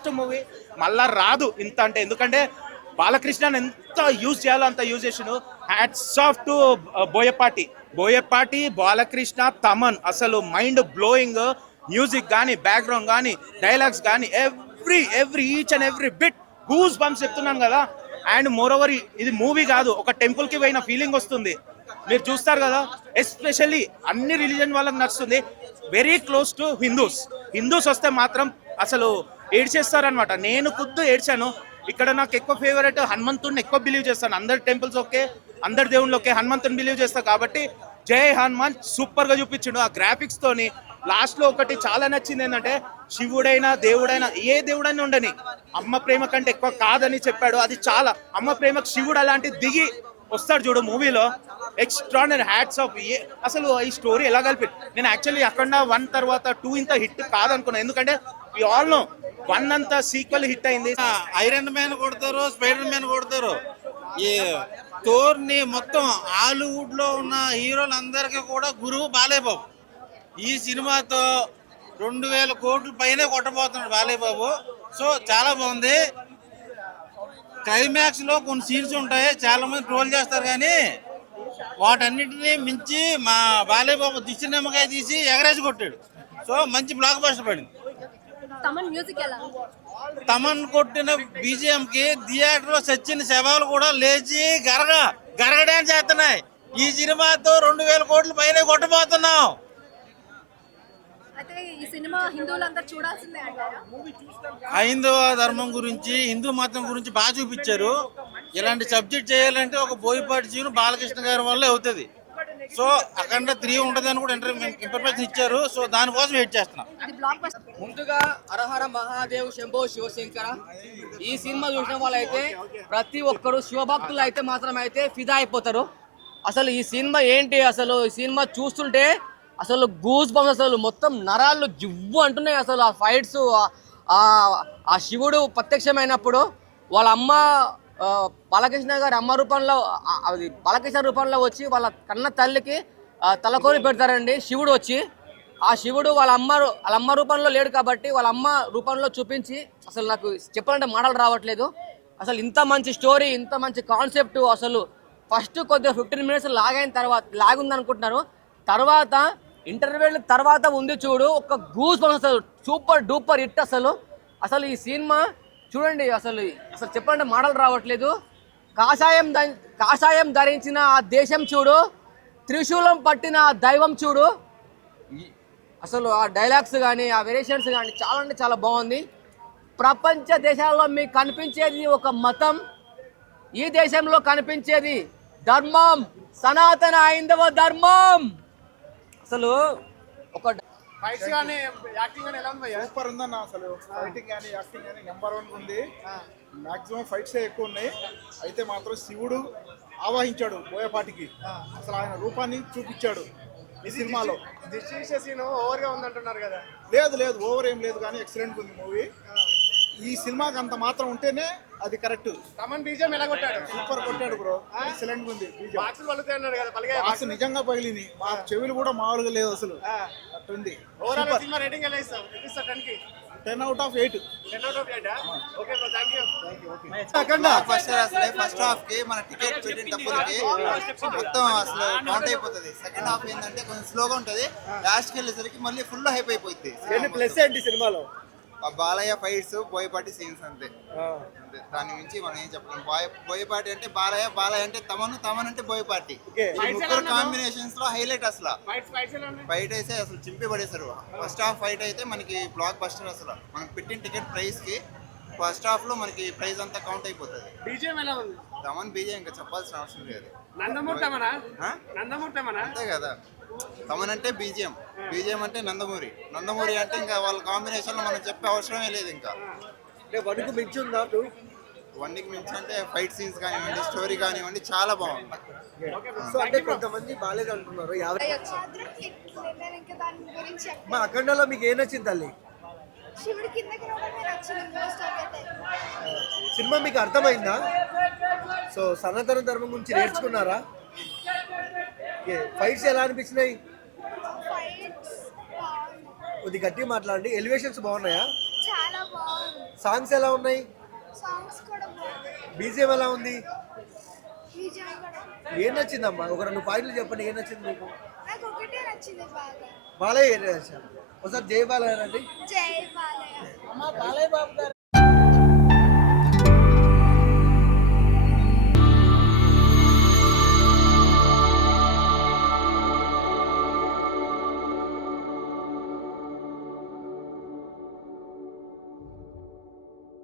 Best movie, మళ్ళా రాదు ఇంత అంటే. ఎందుకంటే బాలకృష్ణ ఎంత యూజ్ చేయాలో అంత యూజ్ చేసిండు. Hats off to Boyapati, Balakrishna, Thaman. అసలు మైండ్ బ్లోయింగ్. మ్యూజిక్ కానీ, బ్యాక్గ్రౌండ్ కానీ, డైలాగ్స్ కానీ, every each and every bit goose bumps చెప్తున్నాను కదా. అండ్ మోర్ ఓవర్ ఇది మూవీ కాదు, ఒక టెంపుల్ కి పోయిన ఫీలింగ్ వస్తుంది. మీరు చూస్తారు కదా, ఎస్పెషల్లీ అన్ని రిలీజన్ వాళ్ళకి నచ్చుతుంది. వెరీ క్లోజ్ టు హిందూస్ వస్తే మాత్రం అసలు ఏడ్చేస్తారనమాట. నేను ఖుద్దు ఏడ్చాను. ఇక్కడ నాకు ఎక్కువ ఫేవరెట్ హనుమంతుడిని ఎక్కువ బిలీవ్ చేస్తాను. అందరి టెంపుల్స్ ఓకే, అందరి దేవుళ్ళు ఓకే, హనుమంతుని బిలీవ్ చేస్తా కాబట్టి జై హనుమాన్ సూపర్ గా చూపించిండు. ఆ గ్రాఫిక్స్ తోని లాస్ట్ లో ఒకటి చాలా నచ్చింది ఏంటంటే, శివుడైనా దేవుడైనా ఏ దేవుడైనా ఉండని అమ్మ ప్రేమ కంటే ఎక్కువ కాదని చెప్పాడు. అది చాలా, అమ్మ ప్రేమకు శివుడు అలాంటి దిగి వస్తాడు చూడు మూవీలో. Extraordinary, hats off. అసలు ఈ స్టోరీ ఎలా కలిపి, నేను యాక్చువల్లీ అక్కడ 1 తర్వాత 2 ఇంత హిట్ కాదనుకున్నా. ఎందుకంటే వి ఆల్ నో 1 అంతా సీక్వెల్ హిట్ అయింది. ఐరన్ మ్యాన్ కొడతారు, స్పైడర్ మ్యాన్ కొడతారు. ఈ థోర్ ని మొత్తం హాలీవుడ్ లో ఉన్న హీరోలందరికీ కూడా గురువు బాలయ్య బాబు. ఈ సినిమాతో 2000 కోట్ల పైనే కొట్టబోతున్నాడు బాలయ్య బాబు. సో చాలా బాగుంది. క్లైమాక్స్ లో కొన్ని సీన్స్ ఉంటాయి, చాలా మంది ట్రోల్ చేస్తారు, కానీ వాటన్నిటిని మించి మా బాలయ్య బాబు దిష్టి నిమ్మకాయ తీసి ఎగరేసి కొట్టాడు. సో మంచి బ్లాక్ బస్టర్ పడింది. తమన్ కొట్టిన బీజిఎం కి థియేటర్ లో సచిన శవాలు కూడా లేచి గరగ డాన్స్ చేస్తున్నాయి. ఈ సినిమాతో 2000 కోట్ల పైన కొట్టబోతున్నాం. హైందవ ధర్మం గురించి, హిందూ మతం గురించి బాగా చూపించారు. ఇలాంటి సబ్జెక్ట్ చేయాలంటే ఒక బోయపాటి జీవన బాలకృష్ణ గారి వల్లే అవుతుంది. సో అఖండ 3 ఉంటదని కూడా ఇన్ఫర్మేషన్ ఇచ్చారు. సో దానికోసం వెయిట్ చేస్తున్నాం. ముందుగా హరహర మహాదేవ్ శంభో శివశంకర. ఈ సినిమా చూసిన వాళ్ళైతే ప్రతి ఒక్కరు శివభక్తులు అయితే మాత్రం అయితే ఫిదా అయిపోతారు. అసలు ఈ సినిమా ఏంటి, అసలు ఈ సినిమా చూస్తుంటే అసలు గూస్ బంప్స్, అసలు మొత్తం నరాలు జివ్వు అంటున్నాయి. అసలు ఆ ఫైట్స్, ఆ శివుడు ప్రత్యక్షమైనప్పుడు వాళ్ళ అమ్మ బాలకృష్ణ గారి అమ్మ రూపంలో, అది బాలకృష్ణ రూపంలో వచ్చి వాళ్ళ కన్న తల్లికి తలకోరి పెడతారండి. శివుడు వచ్చి, ఆ శివుడు వాళ్ళ అమ్మ రూపంలో లేడు కాబట్టి వాళ్ళ అమ్మ రూపంలో చూపించి, అసలు నాకు చెప్పాలంటే మాటలు రావట్లేదు. అసలు ఇంత మంచి స్టోరీ, ఇంత మంచి కాన్సెప్ట్, అసలు ఫస్ట్ కొద్దిగా 15 మినిట్స్ లాగైన తర్వాత లాగుంది అనుకుంటున్నారు. తర్వాత ఇంటర్వెల్ తర్వాత ఉంది చూడు, ఒక గూస్ బంప్స్, అసలు సూపర్ డూపర్ హిట్. అసలు ఈ సినిమా చూడండి, అసలు చెప్పండి మాటలు రావట్లేదు. కాషాయం ధరించిన ఆ దేశం చూడు, త్రిశూలం పట్టిన ఆ దైవం చూడు. అసలు ఆ డైలాగ్స్ కానీ, ఆ వేరియేషన్స్ కానీ చాలా అంటే చాలా బాగుంది. ప్రపంచ దేశాల్లో మీకు కనిపించేది ఒక మతం, ఈ దేశంలో కనిపించేది ధర్మం, సనాతన హైందవ ధర్మం. అసలు ఒక ఫైట్స్ కానీ యాక్టింగ్ కానీ ఎలా ఉంది? సూపర్ ఉందన్న. అసలు ఫైటింగ్ కానీ యాక్టింగ్ కానీ నెంబర్ 1 ఉంది. మాక్సిమం ఫైట్స్ ఎక్కువ ఉన్నాయి. అయితే మాత్రం శివుడు ఆవాహించాడు బోయపాటికి, అసలు ఆయన రూపాన్ని చూపించాడు ఈ సినిమాలో. సీన్ ఓవర్ గా ఉందంటున్నారు కదా? లేదు ఓవర్ ఏం లేదు, కానీ ఎక్సలెంట్ ఉంది మూవీ. ఈ సినిమాకి అంత మాత్రం ఉంటేనే అది కరెక్ట్. తమన్ బీజం ఎలా కొట్టాడు? సూపర్ కొట్టాడు బ్రో, ఎక్సలెంట్ ఉంది. బాక్సులు పలుకుతాయి అన్నాడు కదా, బాక్స్ నిజంగా పగిలింది. మా చెవులు కూడా మామూలుగా లేదు అసలు, అట్టుంది. ఓవరాల్ సినిమా రేటింగ్ ఎలా ఇస్తావు? 10 out of 8. 10 out of 8. Okay bro, thank you. First half కి మన టికెట్ పెట్టిన తప్పులకి మొత్తం అసలు కౌంట్ అయిపోతుంది. సెకండ్ హాఫ్ ఏంటంటే కొంచెం స్లోగా ఉంటది. లాస్ట్ కి వెళ్ళేసరికి మళ్ళీ ఫుల్ హైప్ అయిపోయింది. ప్లస్ ఏంటి సినిమాలో? బాలయ్య ఫైట్స్, బోయపాటి సీన్స్ అంతే. దాని మించి మనం ఏం చెప్పలేం. బోయపాటి అంటే బాలయ్య, బాలయ్య అంటే తమన్ అంటే బోయపాటి. ముగ్గురు కాంబినేషన్స్ లో హైలైట్. అసలు ఫైట్ అయితే అసలు చింపి పడేశారు. ఫస్ట్ హాఫ్ ఫైట్ అయితే మనకి బ్లాక్ బస్టర్. అసలు మనం పెట్టిన టికెట్ ప్రైస్ కి ఫస్ట్ హాఫ్ లో మనకి ప్రైస్ అంతా కౌంట్ అయిపోతుంది. తమన్ బీజే ఇంకా చెప్పాల్సిన అవసరం లేదు. అంతే కదా, తమన్ అంటే బీజిఎం అంటే నందమూరి అంటే ఇంకా వాళ్ళ కాంబినేషన్ లో మనం చెప్పే అవసరమే లేదు. ఇంకా 1కి మించి ఉందా? 1కి మించి అంటే ఫైట్ సీన్స్ కానివ్వండి, స్టోరీ కానివ్వండి, చాలా బాగుంది. సో అంటే కొంతమంది బాలేదు అంటున్నారు. మా అఖండలో మీకు ఏం నచ్చింది తల్లి? సినిమా మీకు అర్థమైందా? సో సనాతన ధర్మం గురించి నేర్చుకున్నారా? ఫైట్స్ ఎలా అనిపించినాయి? కొద్ది గట్టిగా మాట్లాడండి. ఎలివేషన్స్ బాగున్నాయా? చాలా బాగుంది. సాంగ్స్ ఎలా ఉన్నాయి? సాంగ్స్ కూడా బాగున్నాయి. బీజిఎం ఎలా ఉంది? విజయ్ కూడా. ఏం నచ్చిందమ్మా? ఒక 2 పాయింట్లు చెప్పండి, ఏం నచ్చింది మీకు? నాకు ఒకటే నచ్చింది బాగా. బాలయ్య ఏం నచ్చింది? ఒకసారి జై బాలయ్య రండి. జై బాలయ్య. బాలయ్య బాబు